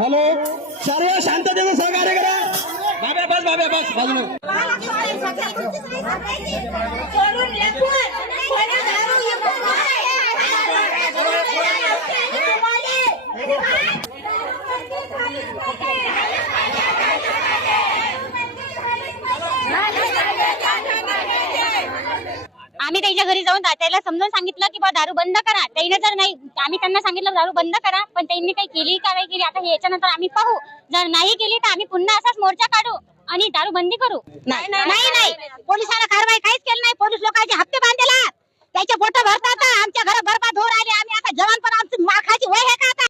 Hello, सर्व शांततेचं सहकार्य करा. बाबा बस बाजूला. आम्ही त्याच्या घरी जाऊन त्याला समजून सांगितलं की बा दारू बंद करा. त्याने जर नाही, आम्ही त्यांना सांगितलं दारू बंद करा, पण त्यांनी काही केली का नाही केली आता हे याच्यानंतर आम्ही पाहू. जर नाही केली तर आम्ही पुन्हा असाच मोर्चा काढू आणि दारू बंदी करू. नाही पोलिसांना कारवाई काहीच केली नाही. पोलीस लोकांचे हप्ते बांधलेला त्याचे फोटो भरतात. आमच्या घर बरबाद हो राहिले. आम्ही आता जवान पण आमची माखाची वय आहे का आता.